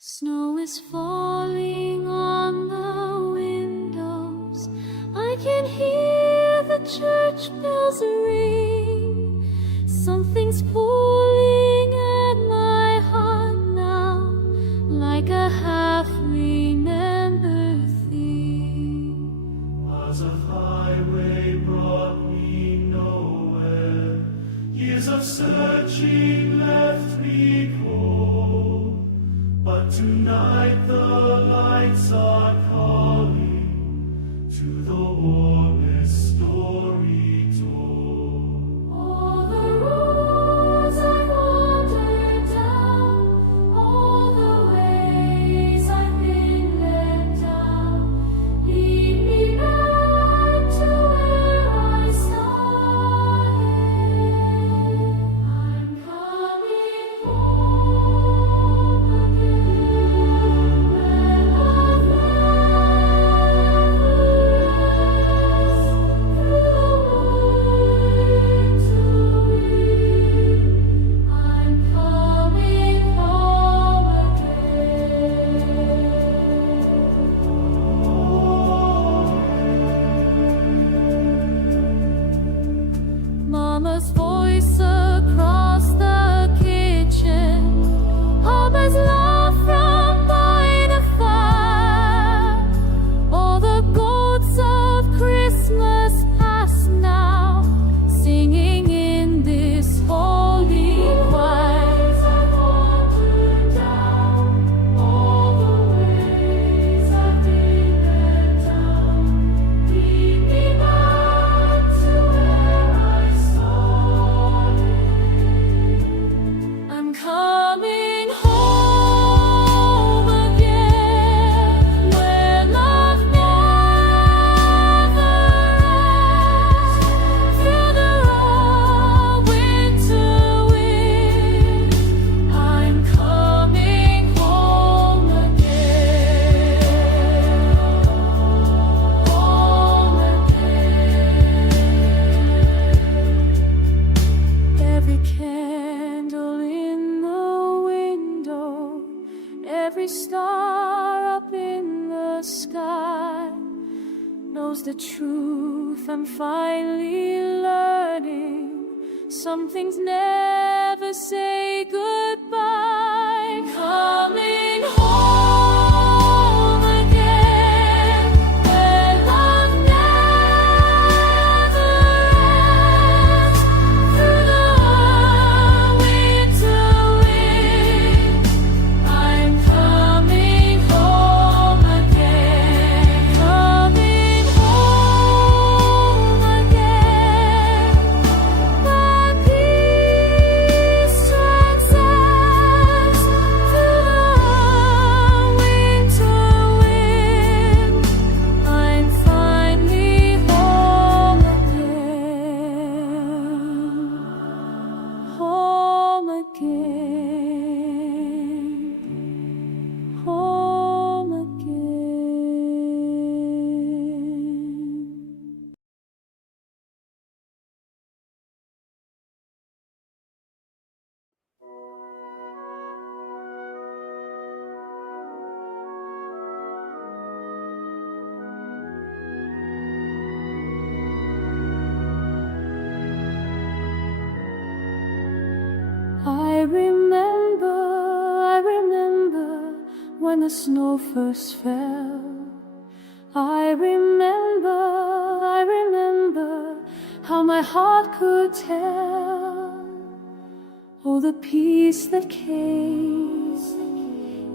Snow is falling on the windows. I can hear the church bells ring. Something's pulling at my heart now, like a half-remembered thing. Was a highway brought me nowhere. Years of searching left me cold. But tonight the lights are calling to the warmest story told. All the roads I wandered down, all the ways I've been led down, lead me back to where I started. I'm coming home again, where love I'm coming home again. Mama's voice across the kitchen, Papa's laugh from by the fire. All the goats of Christmas past now, singing in this holy choir. I've wandered down, all the ways I've been led down, lead me back to where I started. I'm coming home again, where love never ends. Through the raw winter wind, I'm coming home again, home again. Every candle in the window, every star up in the sky knows the truth I'm finally learning. Some things never say goodbye. Coming home again, where love never ends. Through the winter wind, I'm coming home again, coming home again. Where peace transcends through the winter wind, I'm finally home again, home again, home again. I remember when the snow first fell. I remember how my heart could tell. Oh, the peace that came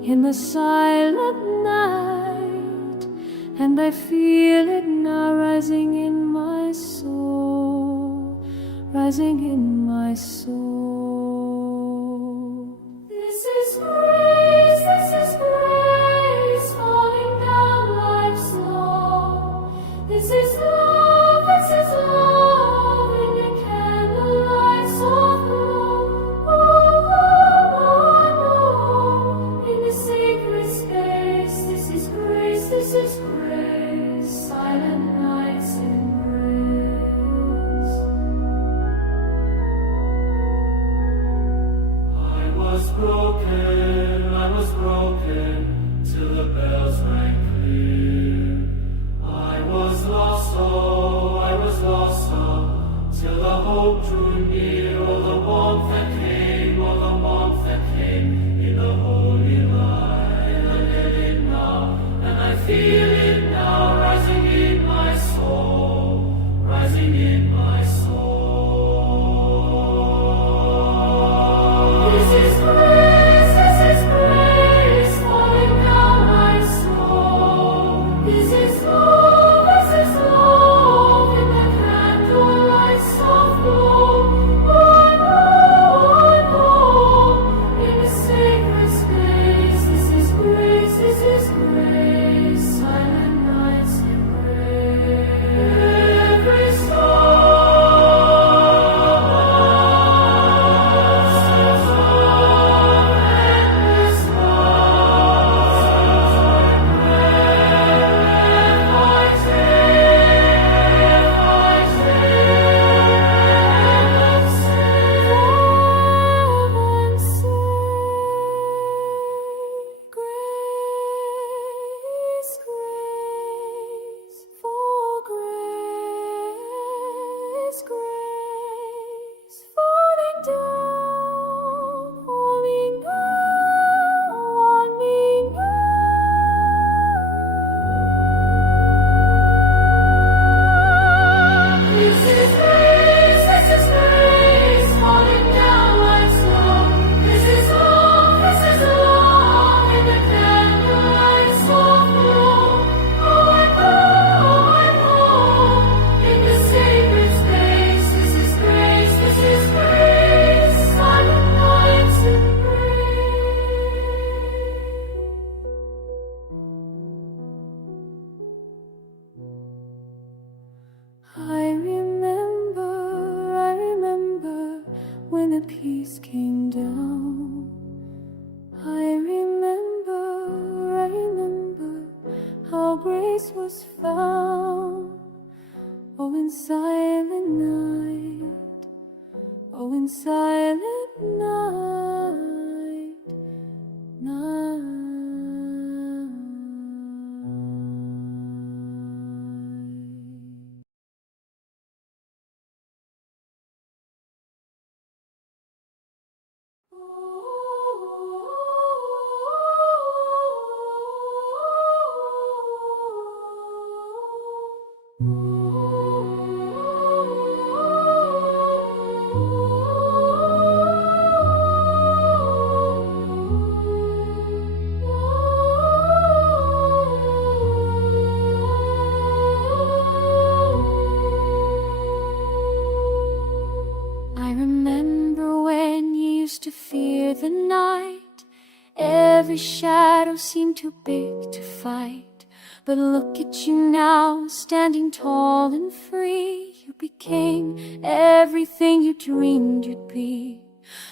in the silent night, and I feel it now rising in my soul, rising in my soul. This is grace falling down like snow. This is love in the candlelight so glow. Oh, in the sacred space. This is grace, silent night's embrace. peace was found. Oh, in silent night, oh, in silent night, night. I remember when you used to fear the night. Every shadow seemed too big to fight. But look at you now, standing tall and free. You became everything you dreamed you'd be.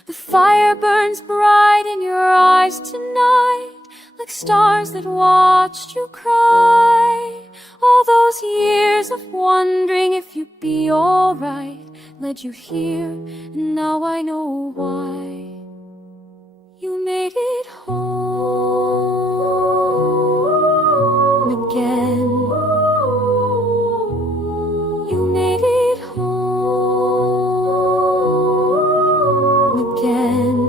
The fire burns bright in your eyes tonight, like stars that watched you cry. All those years of wondering if you'd be alright led you here, and now I know why. You made it home again. You made it home again.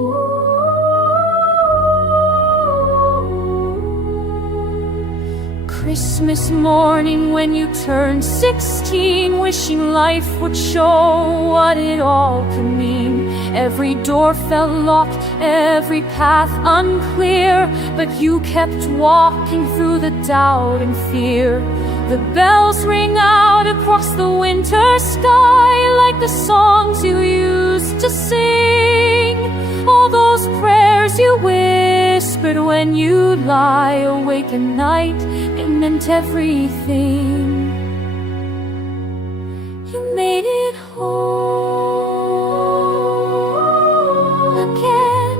Christmas morning when you turned 16, wishing life would show what it all could mean. Every door felt locked, every path unclear, but you kept walking through the doubt and fear. The bells ring out across the winter sky, like the songs you used to sing. All those prayers you whispered when you lie awake at night, it meant everything. You made it home again.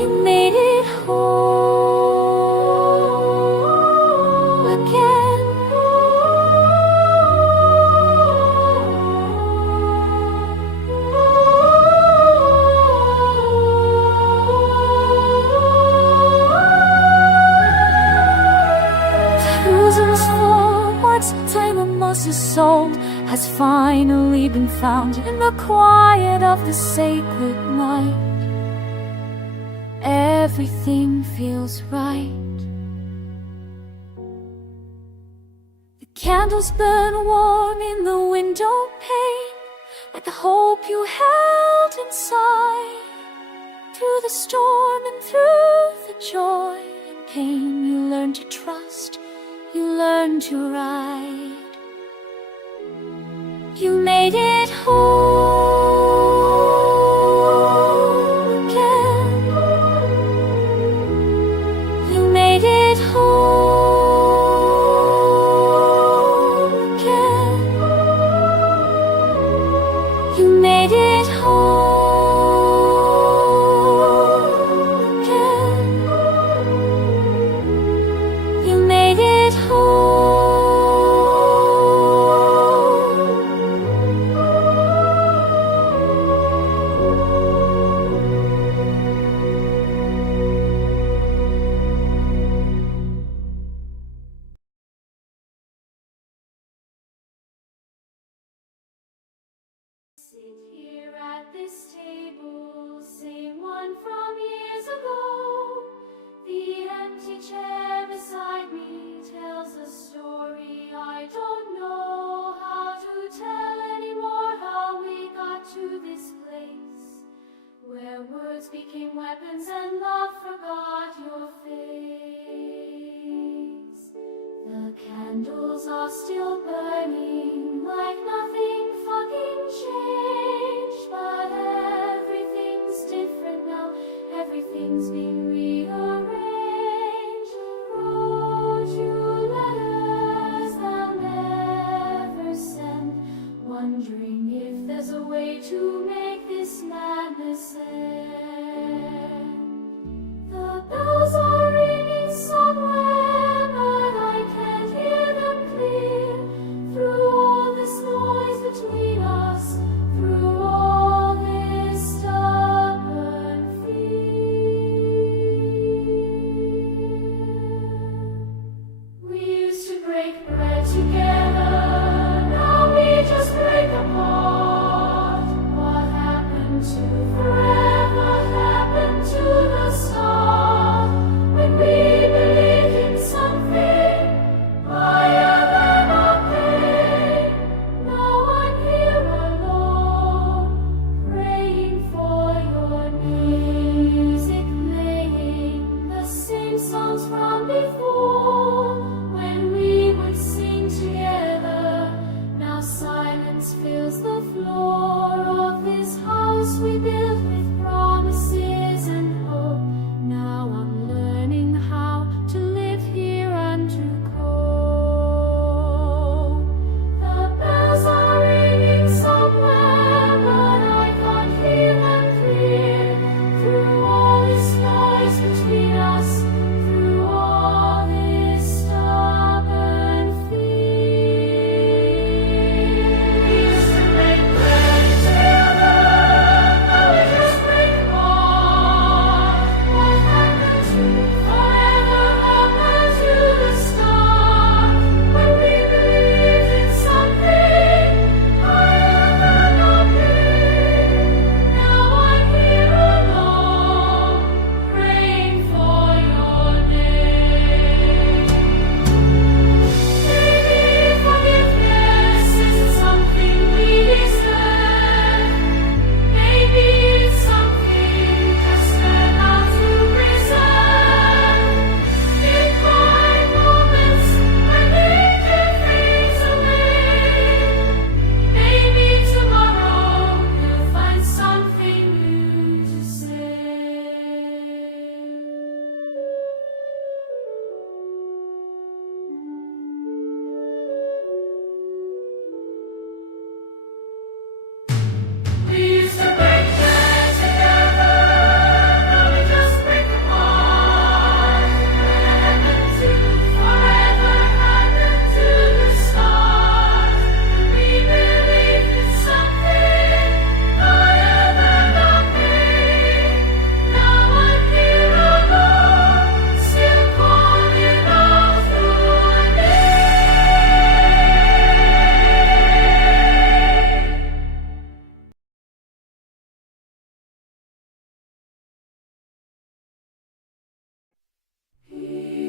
You made it home again. Thousands forwards, time amongst his soul has finally been found in the quiet of the sacred night. Everything feels right. The candles burn warm in the window pane, like the hope you held inside. Through the storm and through the joy and pain, you learned to trust, you learned to ride. You made it home again. You made it home again. You made it home again. You made it home. Sit here at this table, same one from years ago. The empty chair beside me tells a story I don't know how to tell anymore. How we got to this place, where words became weapons and love forgot your face. The candles are still burning, like nothing fucking changed. But everything's different now, everything's been rearranged. Wrote you letters they'll never send, wondering if there's a way to make this madness end. The bells are ringing somewhere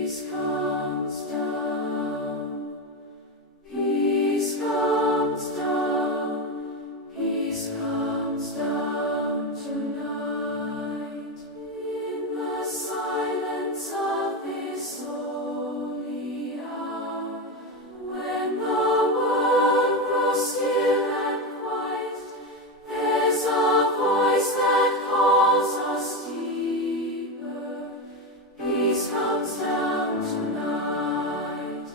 Peace comes down. Peace comes down. Peace comes down tonight. In the silence of this holy hour, when the world grows still and quiet, there's a voice that calls us deeper. Peace comes down tonight.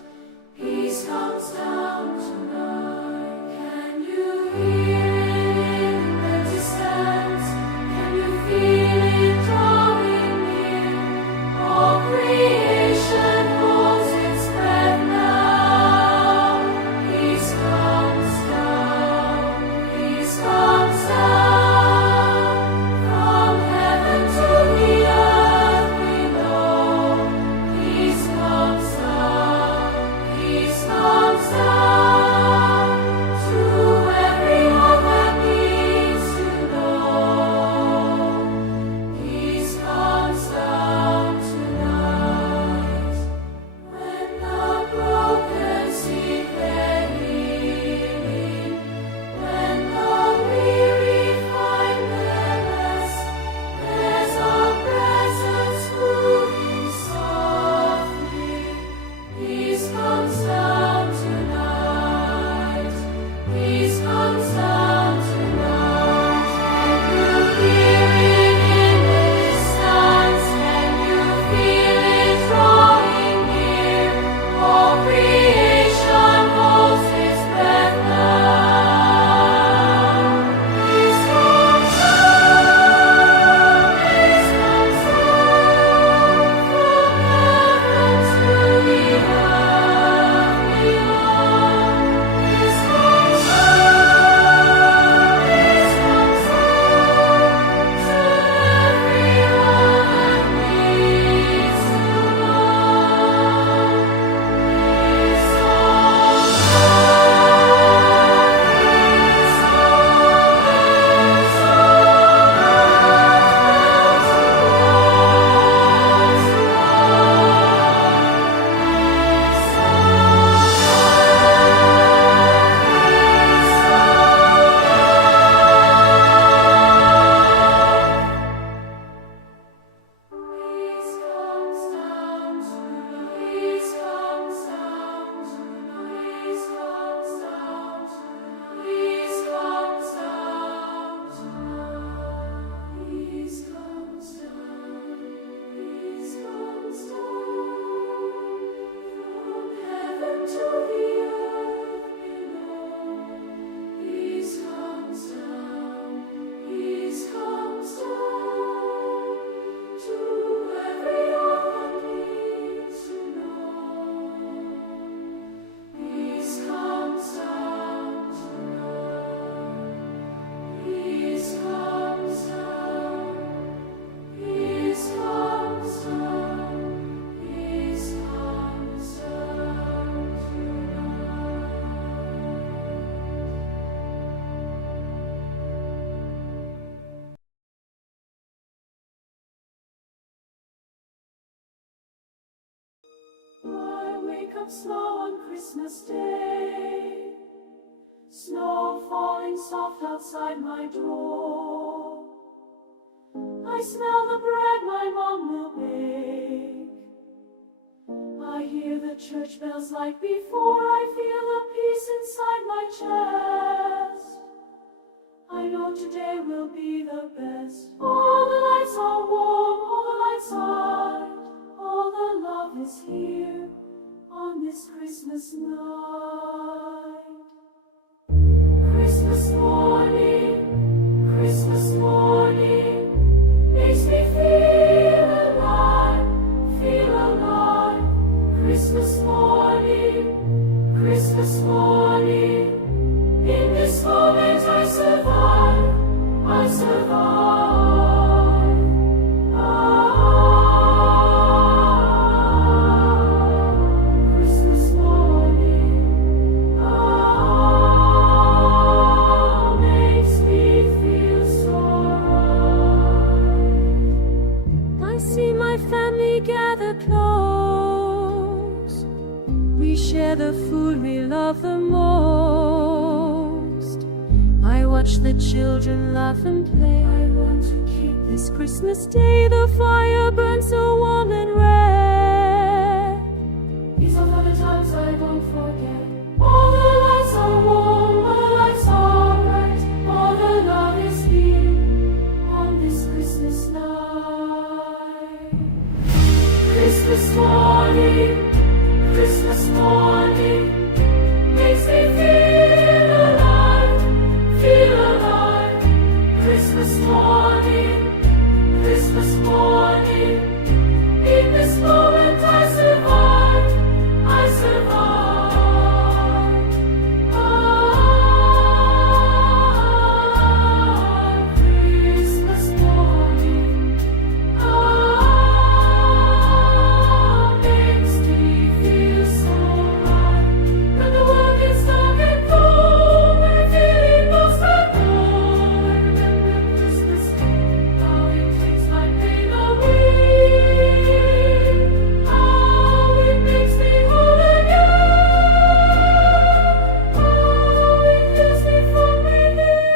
Peace comes down tonight. Can you hear it in the distance? Can you feel it drawing near? All creation holds its breath now. Peace comes down. Peace comes down. From heaven to the earth below. Peace comes down. Peace comes down to everyone that needs to know. Peace comes down tonight. When the broken seek their healing, when the weary find their rest, there's a presence moving softly. Peace comes down tonight. Peace comes down tonight. Can you hear it in the distance? Can you feel it drawing near? All creation holds its breath now. Peace comes down. Peace comes down from heaven to the earth below. Peace comes down. Peace comes down to everyone that needs to know. Peace comes I wake up slow on Christmas Day, snow falling soft outside my door. I smell the bread my mom will bake. I hear the church bells like before. I feel a peace inside my chest. I know today will be the best. All the lights are warm, all the lights are light. All the love is here on this Christmas night. Christmas morning makes me feel alive, feel alive. Christmas morning, in this moment I survive, I survive. Christmas morning, makes me feel so right. I see my family gather close. share the food we love the most. I watch the children laugh and play. I want to keep this Christmas day. The fire burns so warm and red. These are the times I won't forget. All the lights are warm, all the lights are bright. All the love is here on this Christmas night. Christmas morning, Christmas morning, makes me feel alive, feel alive. Christmas morning, Christmas morning, in this moment I survive, I survive. Ah, Christmas morning, ah, makes me feel so high. When the world gets dark and cold, when the feeling goes back home, I remember Christmas Day, how it takes my pain away. How it makes me whole again. How it fills me from within.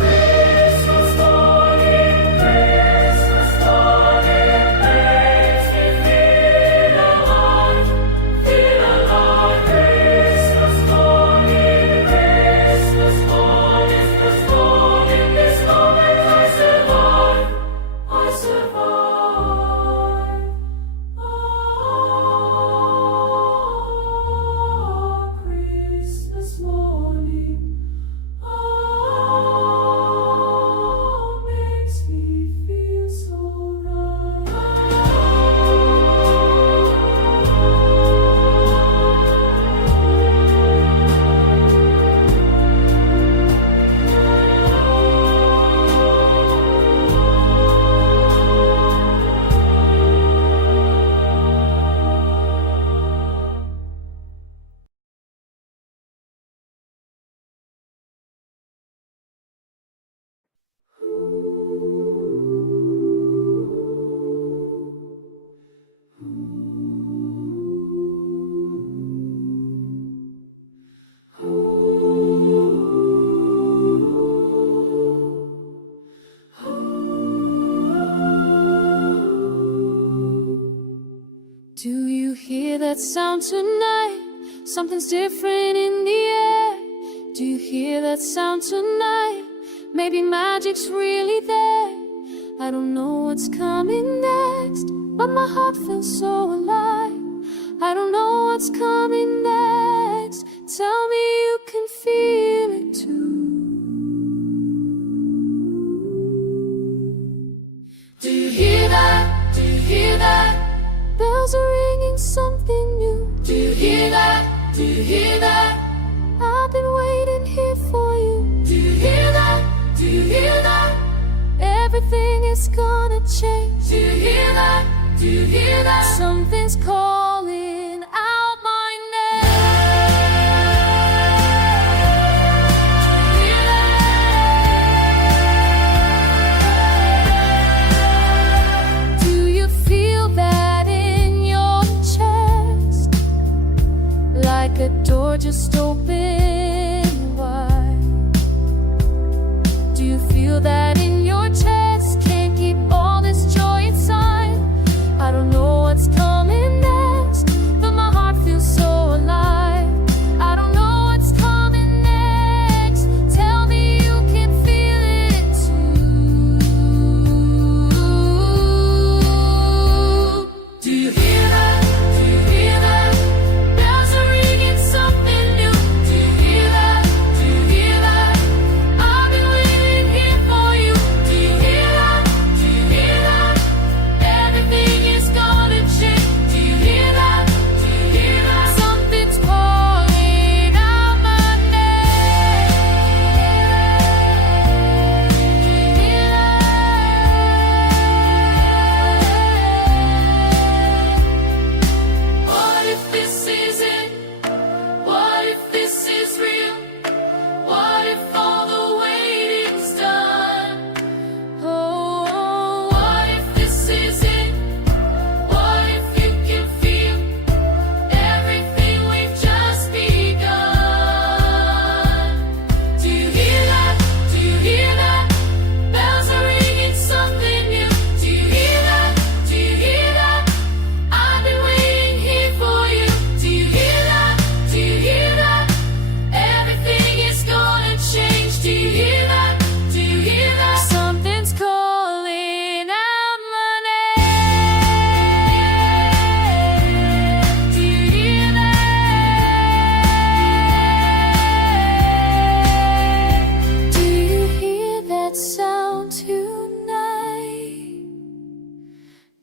Christmas morning, Christmas morning, makes me feel alive, feel alive. Christmas morning, Christmas morning, Christmas morning, this moment I survive, I survive. Ah, Christmas morning, ah, makes me feel so Do you hear that sound tonight? Something's different in the air. Do you hear that sound tonight? Maybe magic's really there. I don't know what's coming next, but my heart feels so alive. I don't know what's coming next. Tell me you can feel it too. Do you hear that? Do you hear that? Bells are ringing something new. Do you hear that? Do you hear that? I've been waiting here for you. Do you hear that? Do you hear that? Everything is gonna change. Do you hear that? Do you hear that? Something's calling out my name. Do you hear that? Do you feel that in your chest? Like a door just open wide. Do you feel that in your chest? Can't keep all this joy inside. I don't know what's coming next.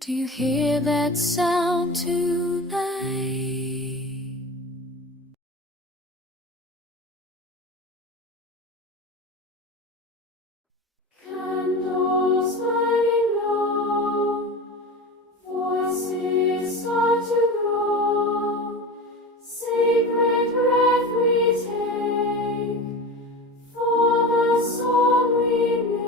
Do you hear that sound tonight? Candles burning low, voices start to grow. Sacred breath we take, for the song we make.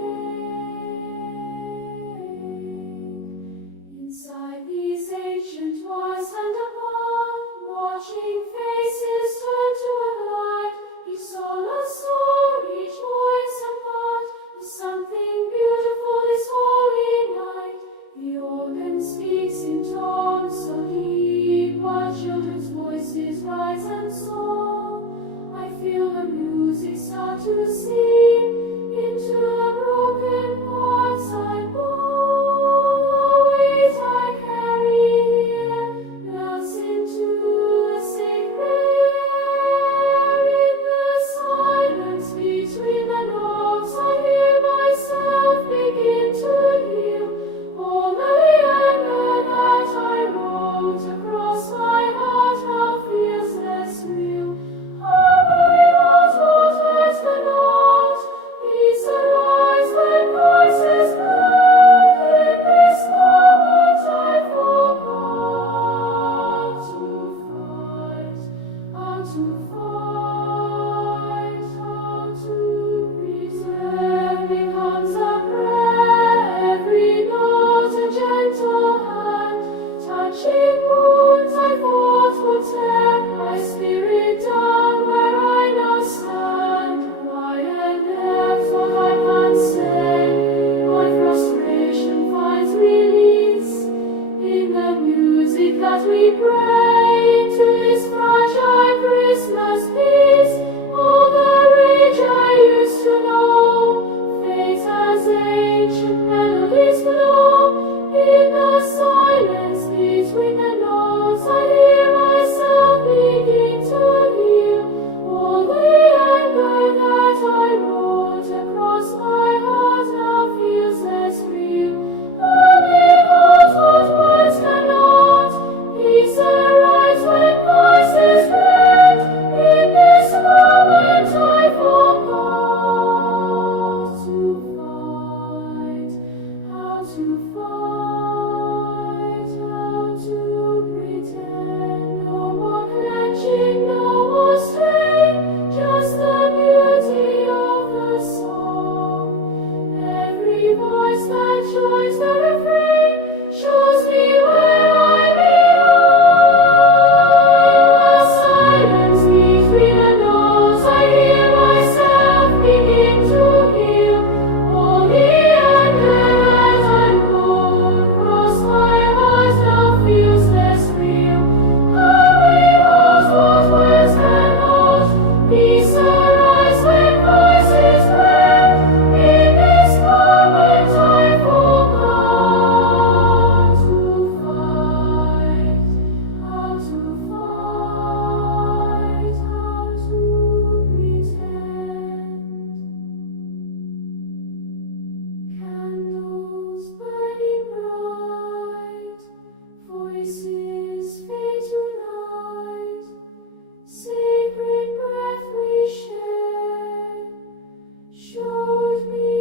Inside these ancient walls and above, watching faces turn to a light. Each soul a story, each voice a part of something beautiful this holy night. The organ speaks in tones so deep, while children's voices rise and soar. I feel the music start to seep into the broken parts I bore. The weight I carry here melts into the sacred air. In the silence between the notes, I hear myself begin to heal. All the anger that I wrote across my heart now feels less real. Oh, my heart, what hurts the note? Peace arise when voices burn. In this moment I forgot to fight, how to fight, how to pretend. Becomes a prayer, every note a gentle hand, touching wounds I thought would tear my spirit down where I now stand. Quiet depths, what I can't say, my frustration finds release in the music that we pray to this fragile Christmas peace. All the rage I used to know fades as ancient melodies flow. In the silence between the notes, I hear myself begin to heal. All the anger that I wrote across my heart now feels less real. Only heart, what words cannot. Peace arise when voices blend. In this moment I forgot to fight, how to fight, how to pretend. No more clenching, no more strain, just the beauty of the song. Every voice that joins the refrain shows me where I belong. In the silence between the notes, I hear myself begin to heal. All the anger that I wrote across my heart now feels less real. Only heart, what words cannot. Peace arise when voices blend. In this moment I forgot to fight, how to fight, how to pretend. Candles burning bright, voices fade to night. Sacred breath we share showed me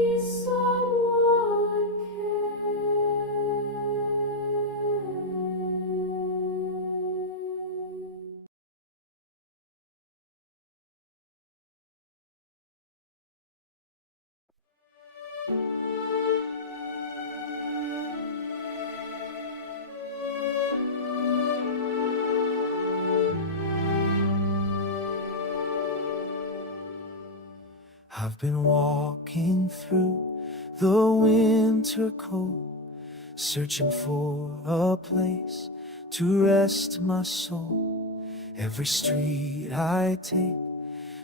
someone cared. I've been walking through the winter cold, searching for a place to rest my soul. Every street I take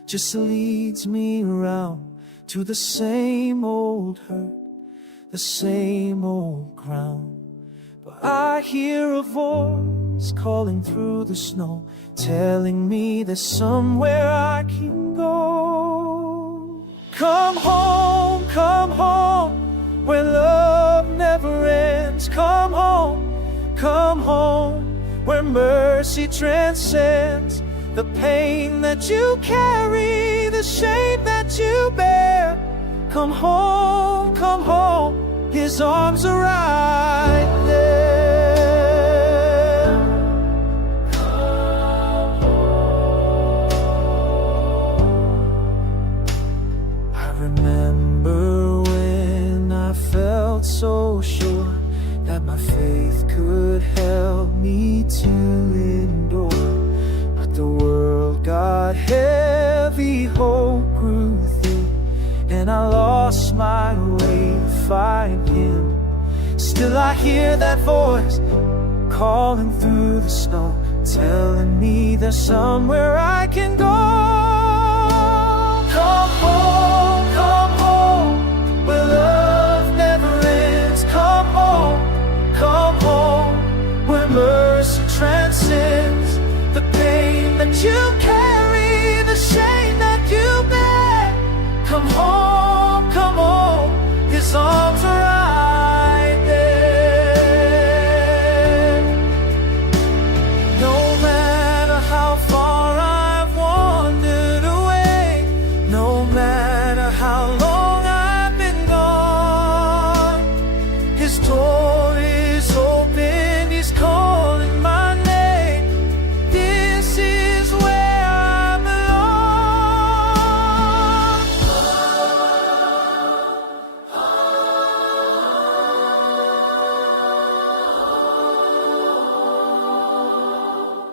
just leads me around to the same old hurt, the same old ground. But I hear a voice calling through the snow, telling me there's somewhere I can go. Come home, where love never ends. Come home, where mercy transcends the pain that you carry, the shame that you bear. Come home, His arms are right there. Come home. I remember when I felt so sure that my faith could help me to endure. But the world got heavy, hope grew thin, and I lost my way to find Him. Still I hear that voice calling through the snow, telling me there's somewhere I can go. Come home, where love never ends. Come home, where mercy transcends the pain that you carry, the shame that you bear. Come home, His arms are right there. No matter how far I've wandered away, no matter how long I've been gone, His door is open, He's calling my name. This is where I belong.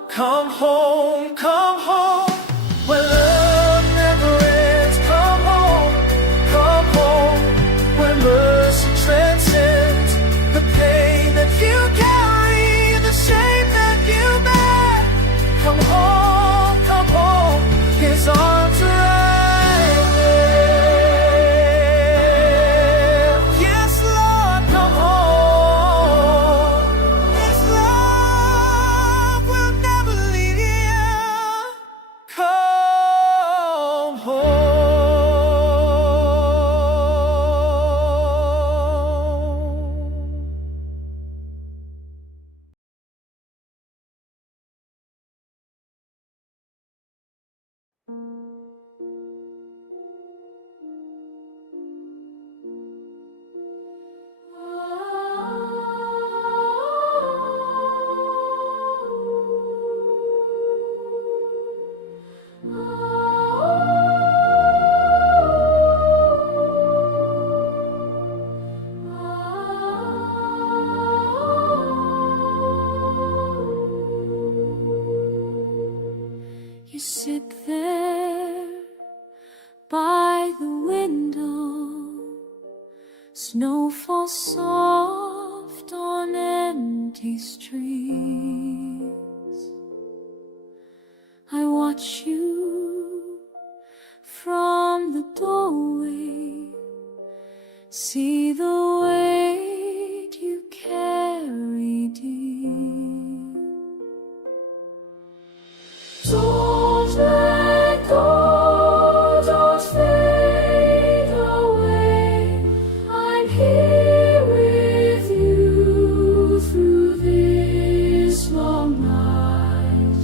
Come home, where love never ends. Come home, where mercy transcends the pain that you carry, the shame that you bear. Come home, His arms are right there. Yes, Lord, come home. His love will never leave you. Come home. You sit there by the window, snow falls soft on empty streets. I watch you from the doorway, see the weight you carry deep. Don't let go, don't fade away. I'm here with you through this long night.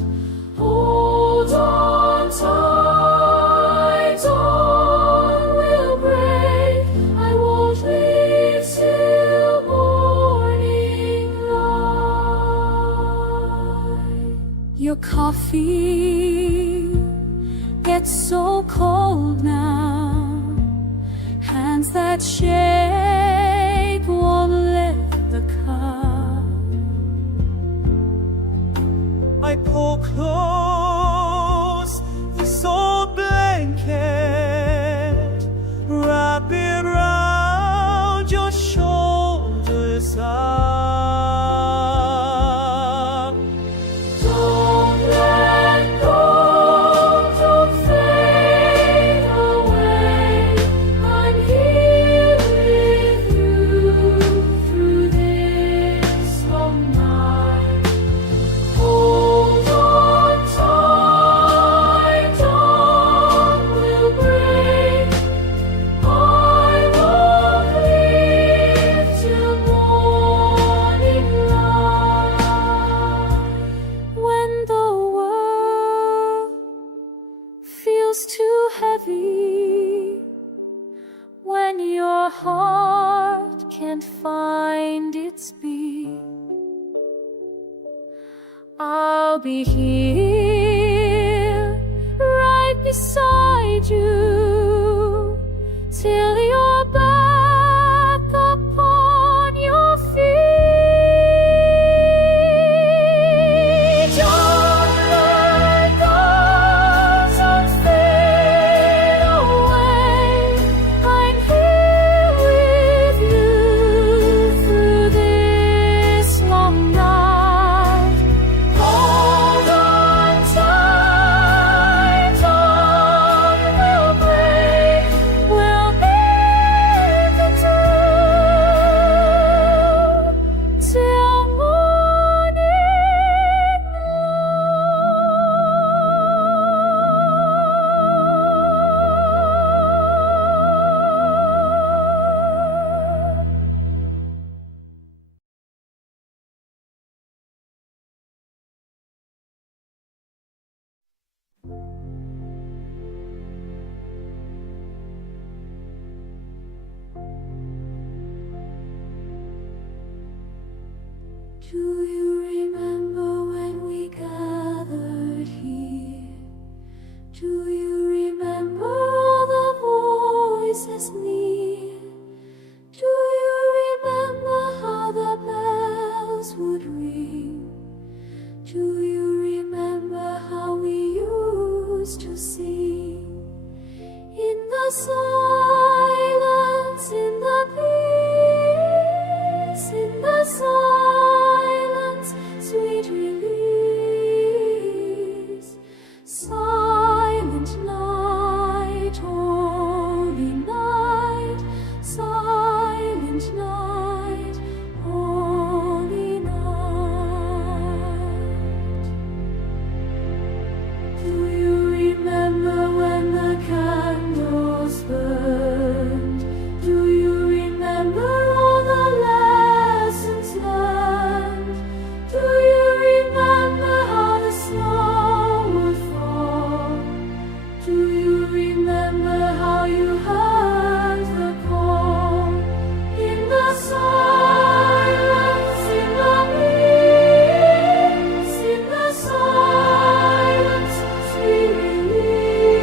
Hold on tight, dawn will break. I won't leave till morning light. Your coffee gets so cold now, hands that shake won't lift the cup. I pull close this old blanket, wrap it round your shoulders up. Don't let go, don't fade away. I'm here with you through this long night. Hold on tight, dawn will break. I won't leave I'll be here, right beside you, till you're back upon your feet. Don't let those arms fade away. I'm here with you through this long night. Hold on tight, dawn will break. We'll make it through till morning Do you remember when we gathered here? Do you remember all the voices near? Do you remember how the bells would ring? Do you remember how we used to sing? In the silence, in the peace, in the silence, sweet release. Silent night, holy night, silent night, holy night. Do you remember when the candles burned? Do you remember all the lessons learned? Do you remember how the snow would fall? Do you remember how you heard the call? In the silence, in the peace, in the silence, sweet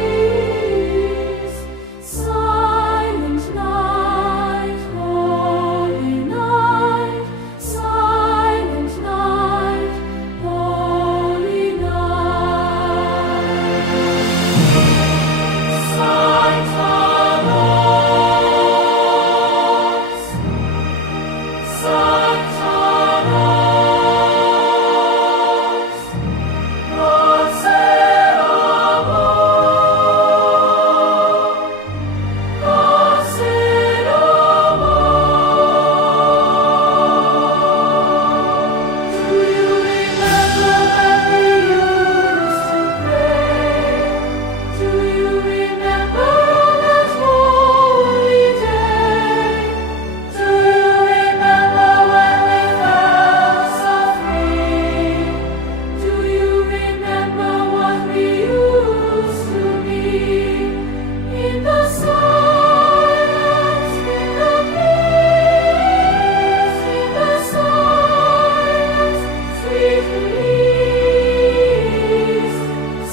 release. Silent night, holy night, silent night, holy night. Sancta nos, Sancta nos, Do you remember when we used to pray? Do you remember on that holy day? Do you remember when we felt so free? Do you remember what we used to be? In the silence, in the peace, in the silence, sweet release.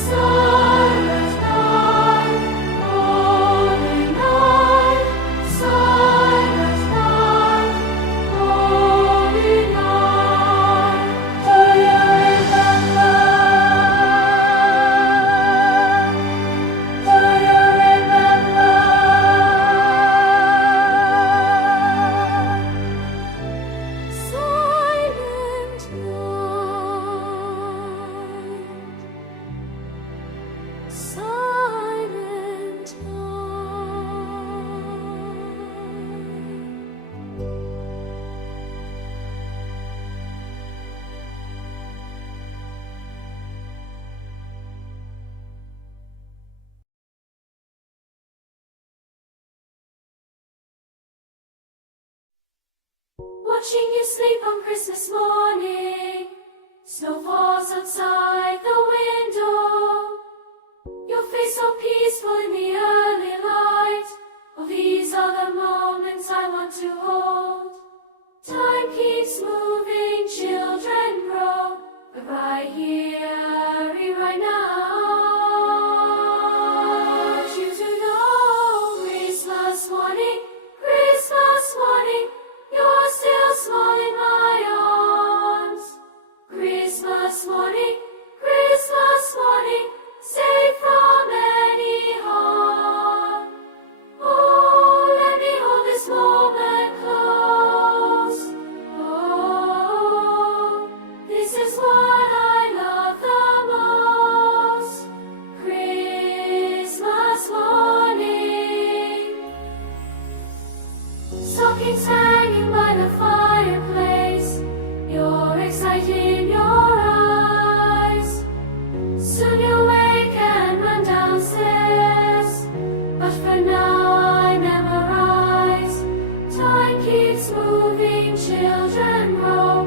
Silent night, holy night, silent night, holy night. Do you remember? Do you remember? Silent night, silent night. Watching you sleep on Christmas morning, snow falls outside the window. Your face so peaceful in the early light. Oh, these are the moments I want to hold. Time keeps moving, children grow, but right here keeps moving, children grow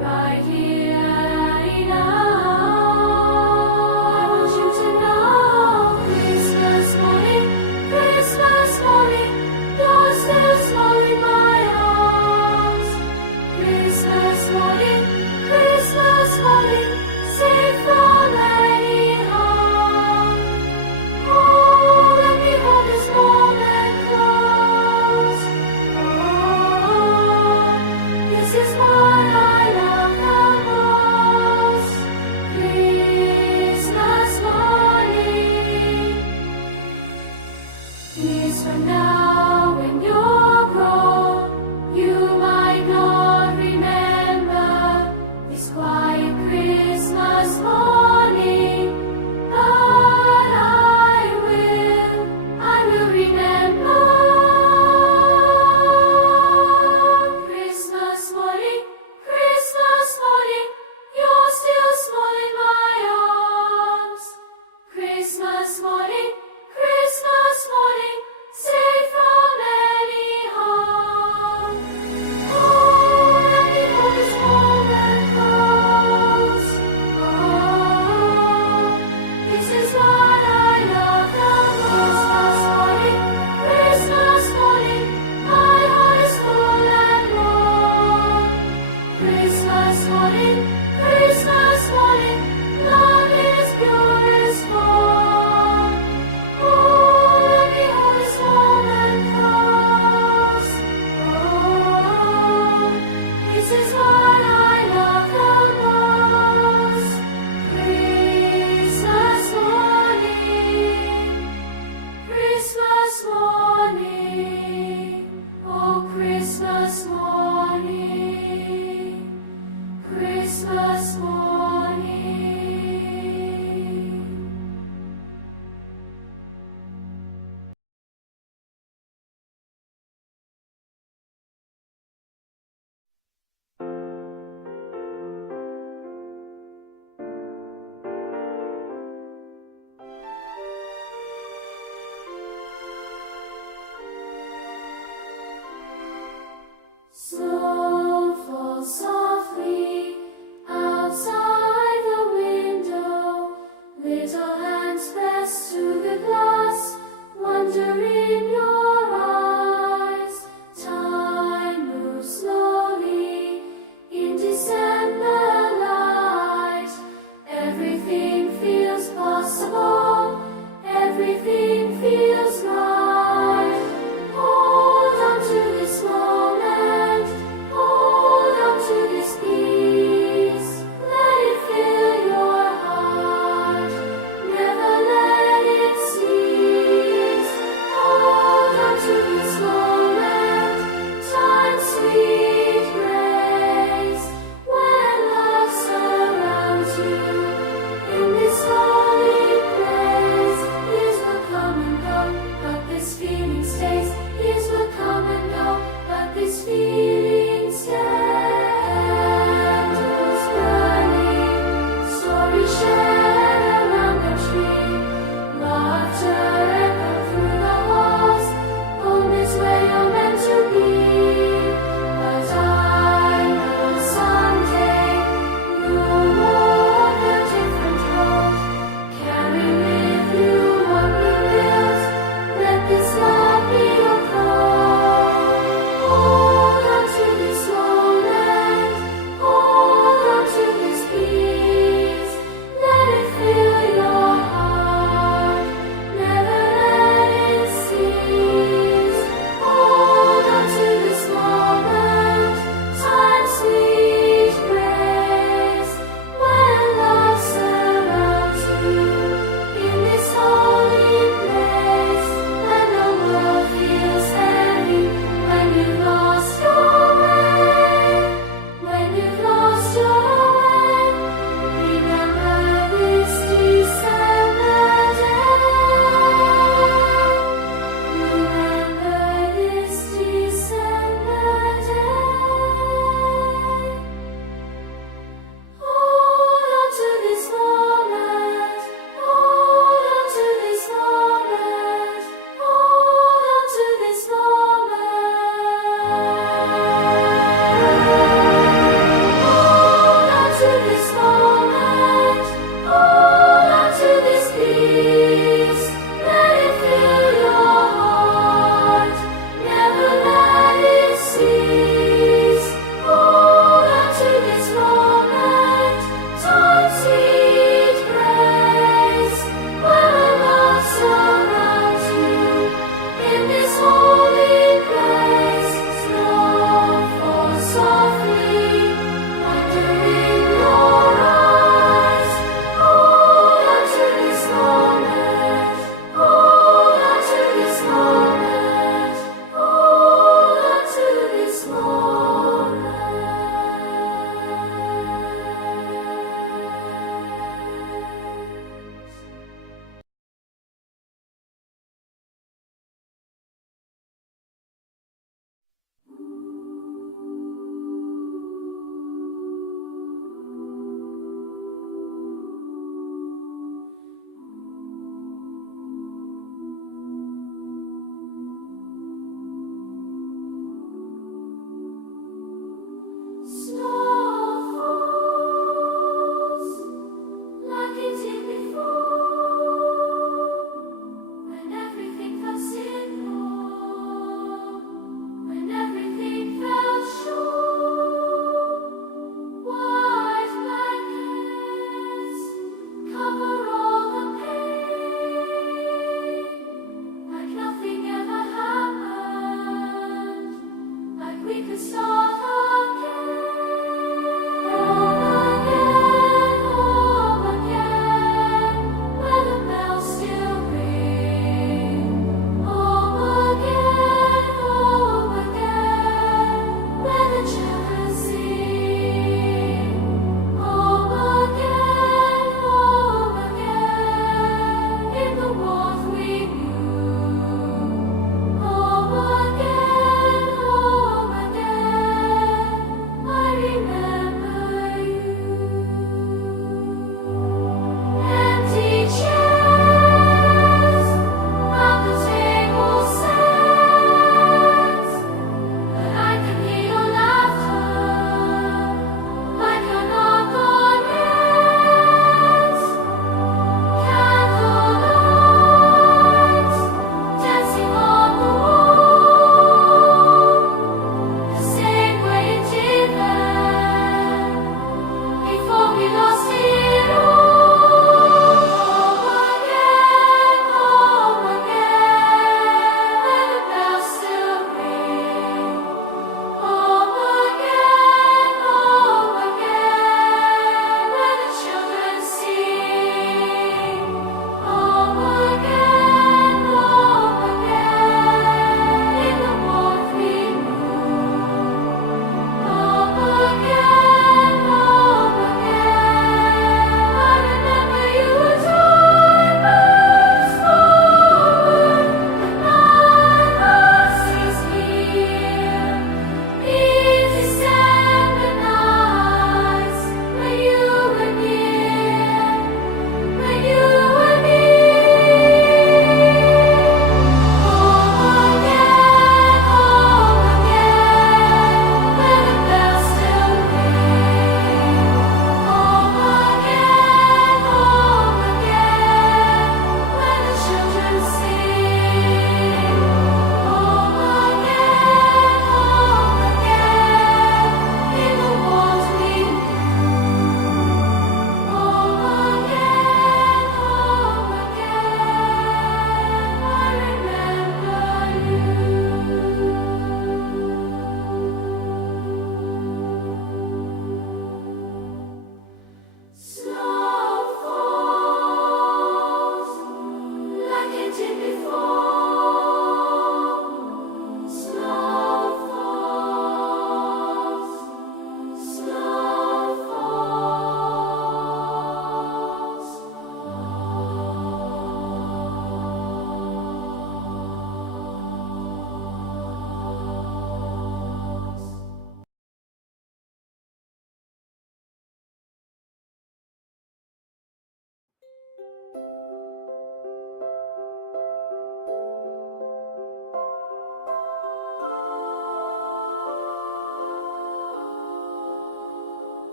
right here right now. I want you to know Christmas morning, you're still small in my arms. Christmas morning, safe from any harm. Oh, let me hold this moment close. Oh, this is what I love the most. Christmas morning. Years from now, when you're grown, you might not remember this quiet Christmas morning, but I will remember. Christmas morning, you're still small in my arms. Christmas morning, safe from any harm. Oh, let me hold this moment close. Oh, this is what I love the most. Christmas morning, my heart is full and warm. Christmas morning, love in its purest form. Oh, let me hold this moment close. Oh, this is what I love the most. Christmas morning, oh Christmas morning, Christmas morning. Snow falls softly outside the window. Little hands press to the glass, wonder in your eyes. Time moves slowly in December light. Everything feels possible, everything feels right. Hold on to this moment, hold on to this peace. Let it fill your heart, never let it cease. Hold on to this moment, time's sweet grace. When love surrounds you in this holy place, years will come and go, but this feeling stays. Years will come and go, but this feeling stays. Candles burning, stories shared around the tree, laughter echoed through the halls. Home is where you're meant to be, a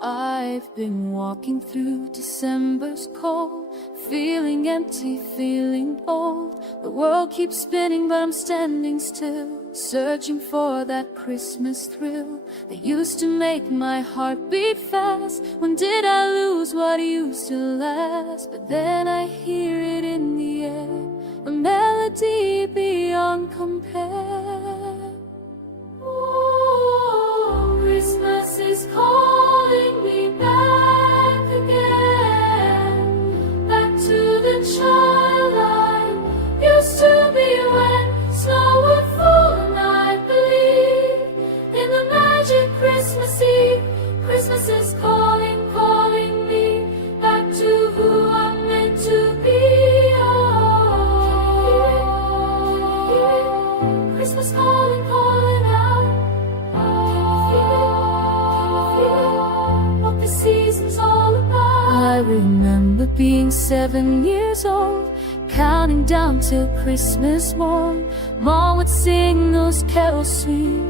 I've been walking through December's cold, feeling empty, feeling old. The world keeps spinning, but I'm standing still, searching for that Christmas thrill that used to make my heart beat fast. When did I lose what used to last? But then I hear it in the air, a melody beyond compare. Oh, Christmas is calling me back again, back to the child I used to be when snow would fall and I believe in the magic Christmas Eve. Christmas is calling, calling me back to who I'm meant to be. Oh, Christmas calling, calling out. What the season's all about. I remember being 7 years old, counting down till Christmas morn. Mom would sing those carols sweet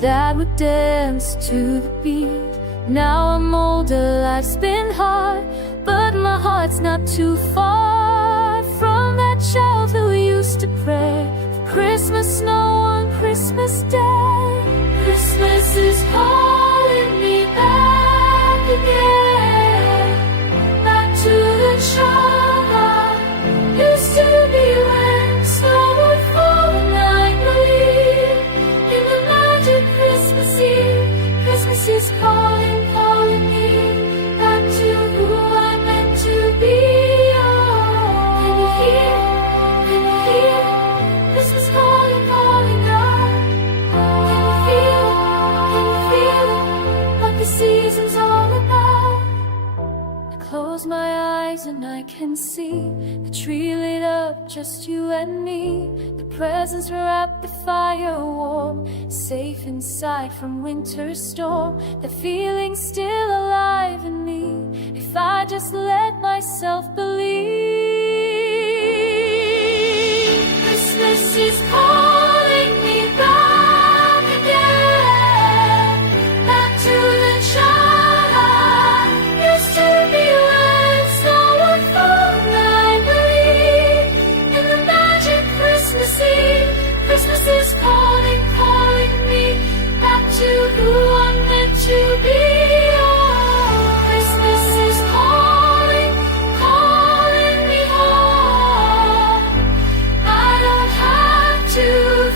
that would dance to the beat. Now I'm older, life's been hard, but my heart's not too far from that child who used to pray for Christmas snow on Christmas Day. Christmas is calling me back again, back to the child I used to be when snow would fall and I believe in the magic Christmas Eve. Christmas is calling, calling me back to who I'm meant to be. Oh, can you hear? Can you hear? Christmas calling, calling out. Can you feel? Can you feel what the season's all about? I close my eyes and I can see the tree lit up, just you and me. The presents wrapped, the fire warm, safe inside from winter's storm. The feeling's still alive in me if I just let myself believe. Christmas is calling me back again, back to the child I used to be when snow would fall and I believe in the magic Christmas Eve. Christmas is calling, calling me back to who I'm meant to be. Oh, Christmas is calling, calling me home. I don't have to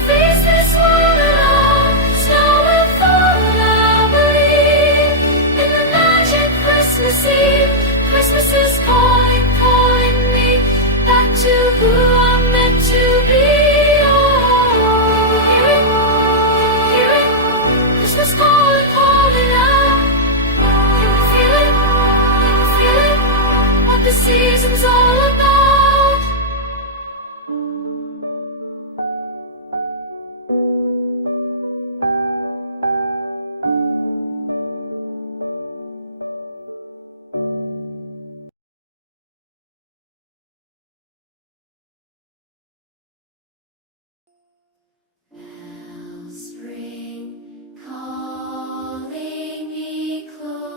face this world alone. Snow will fall and I believe in the magic Christmas Eve. Christmas is calling, calling me back to who I'm meant to be. Oh, hear it, hear it. Christmas calling, calling out. Can you feel it? Can you feel it? What the season's all about. Spring calling me closer,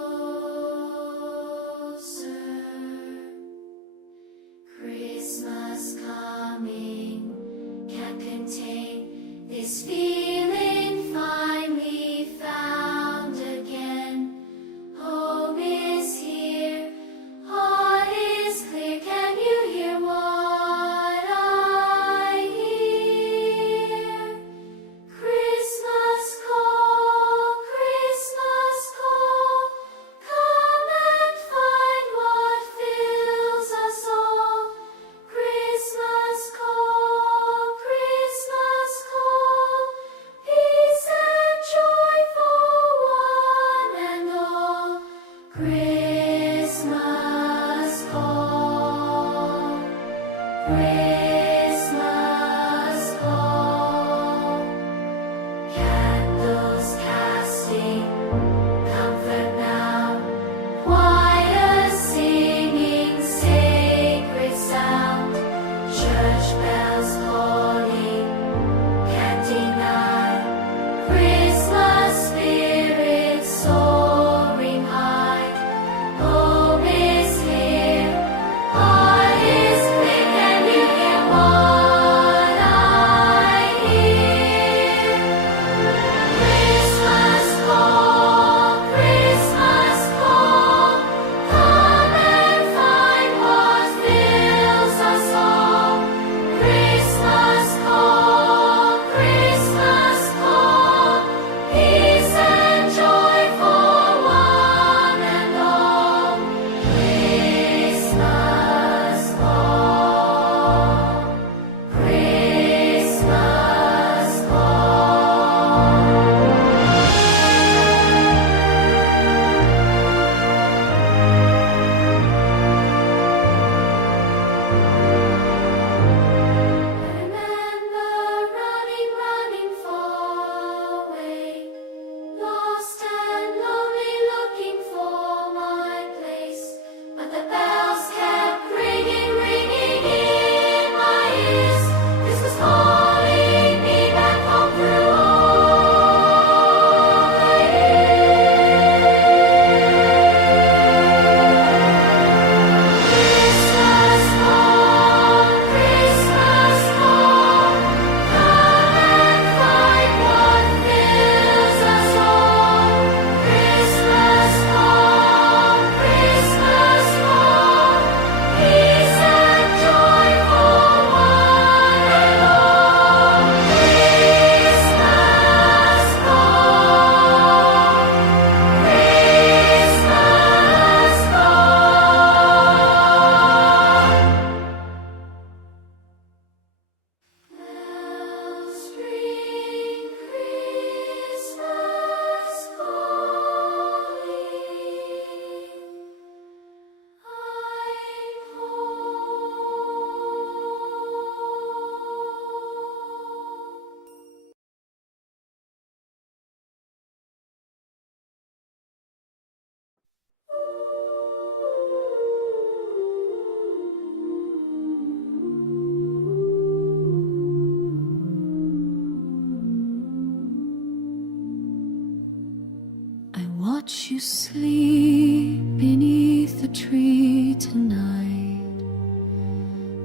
watch you sleep beneath the tree tonight.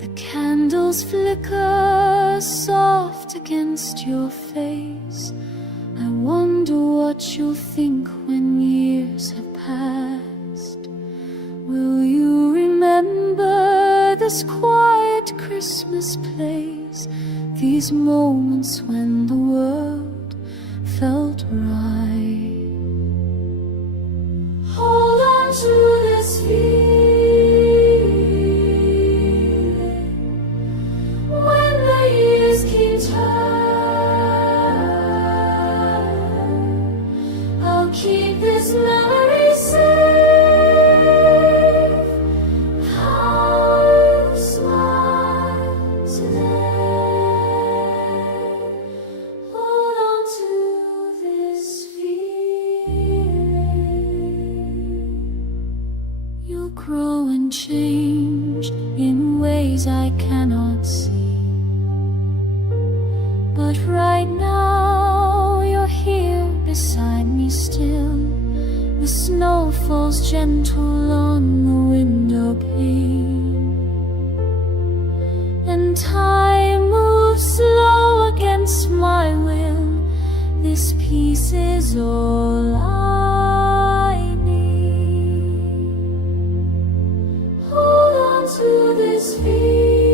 The candles flicker soft against your face. I wonder what you'll think when years have passed. Will you remember this quiet Christmas place, these moments when the world felt right? Hold on to this feeling when the years keep turning. I'll keep this memory safe. How you smile today. Hold on to this feeling. You'll grow and change in ways I cannot see, but right now you're here beside me still. The snow falls gentle on the window pane, and time moves slow against my will. This peace is all I need. Hold on to this feeling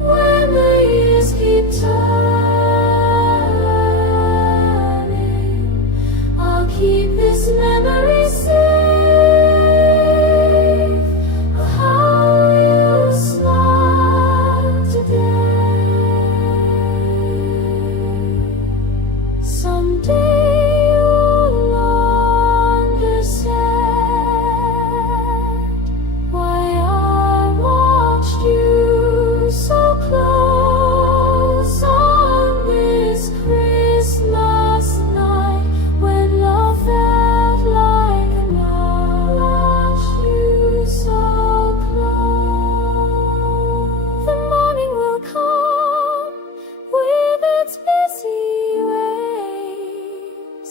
when the years keep turning. I'll keep this memory safe of how you smile today. Someday you'll understand why I watched you so close on this Christmas night when love felt like a knife. Watched you so close. The morning will come with its busy ways,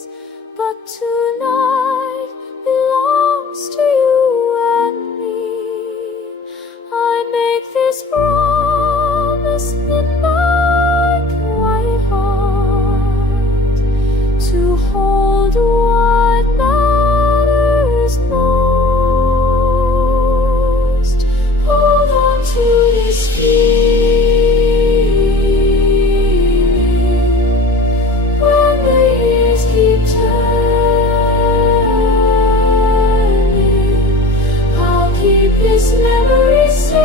but tonight belongs to you and me. I make this promise in my quiet heart to hold what matters most. Hold on to this feeling when the years keep turning. I'll keep this memory safe.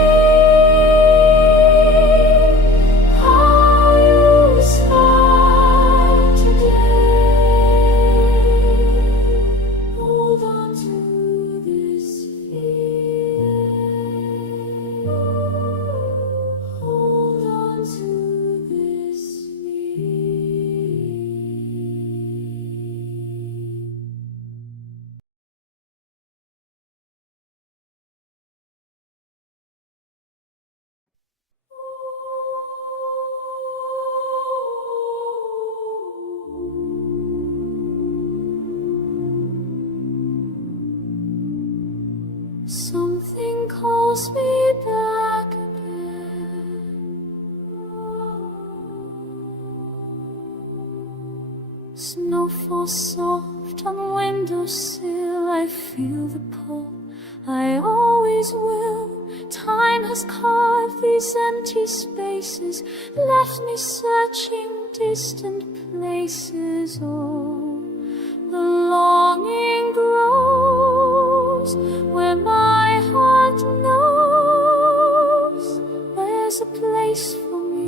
How you smile today. Hold on to this feeling. Hold on to this feeling. Something calls me back again. Snow falls soft on the windowsill. I feel the pull, I always will. Time has carved these empty spaces, left me searching distant places. Oh, the longing grows where my heart knows there's a place for me.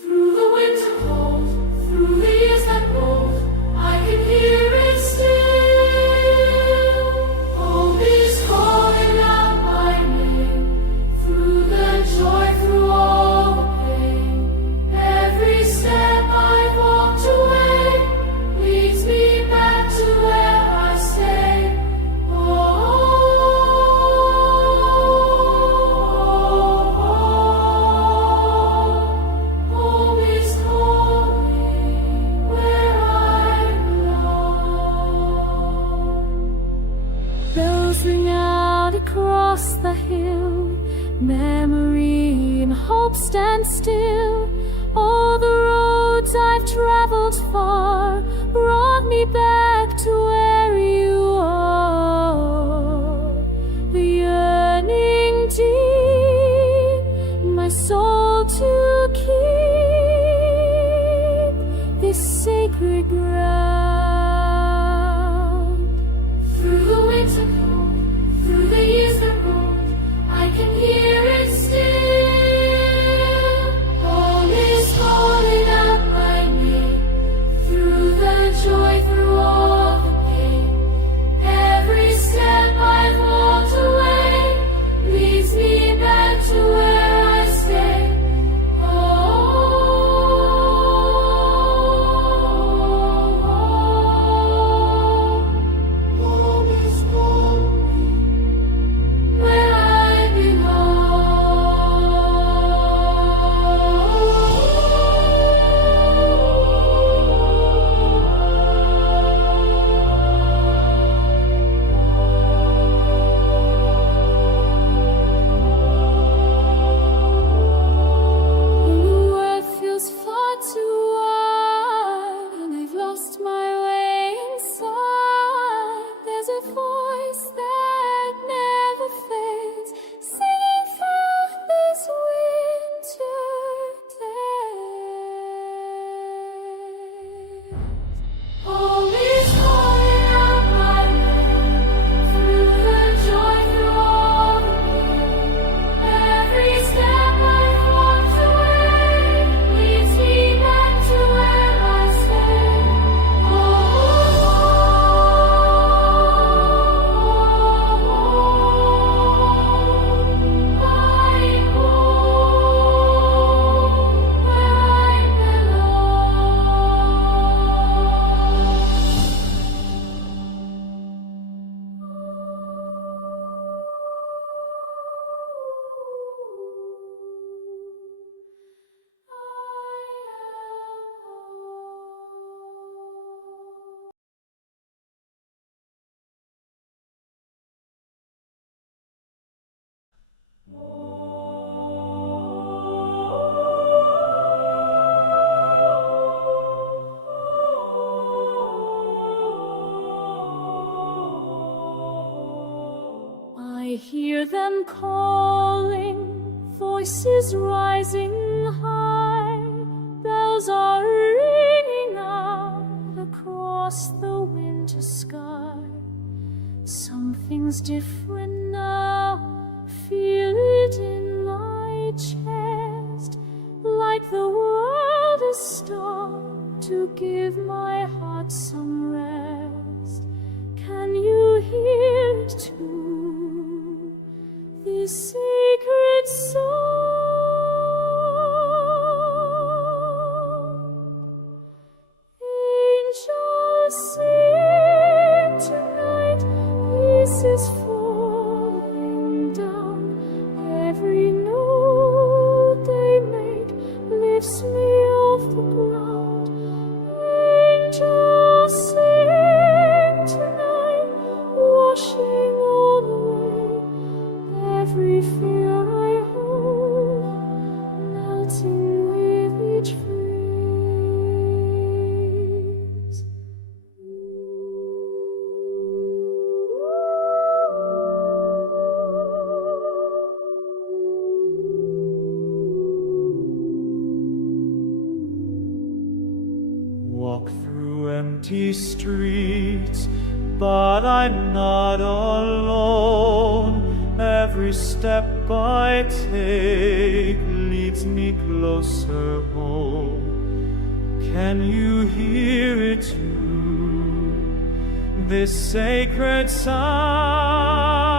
Through the winter cold, through the years that rolled, I can hear it still. Home is calling out my name, through the joy, through all the pain. Every step I've walked away leads me back to where I stay. Oh, is rising high, bells are ringing out across the winter sky. Something's different now, feel it in my chest, like the world has stopped to give my heart some rest. Can you hear it too, this sacred song? Angels sing tonight, peace is falling down. Every note they make lifts me off the ground. Angels sing tonight, washing all away every fear I hold, melting with each phrase. Walk through empty streets, but I'm not alone. Every step I take leads me closer home. Can you hear it too, this sacred sound?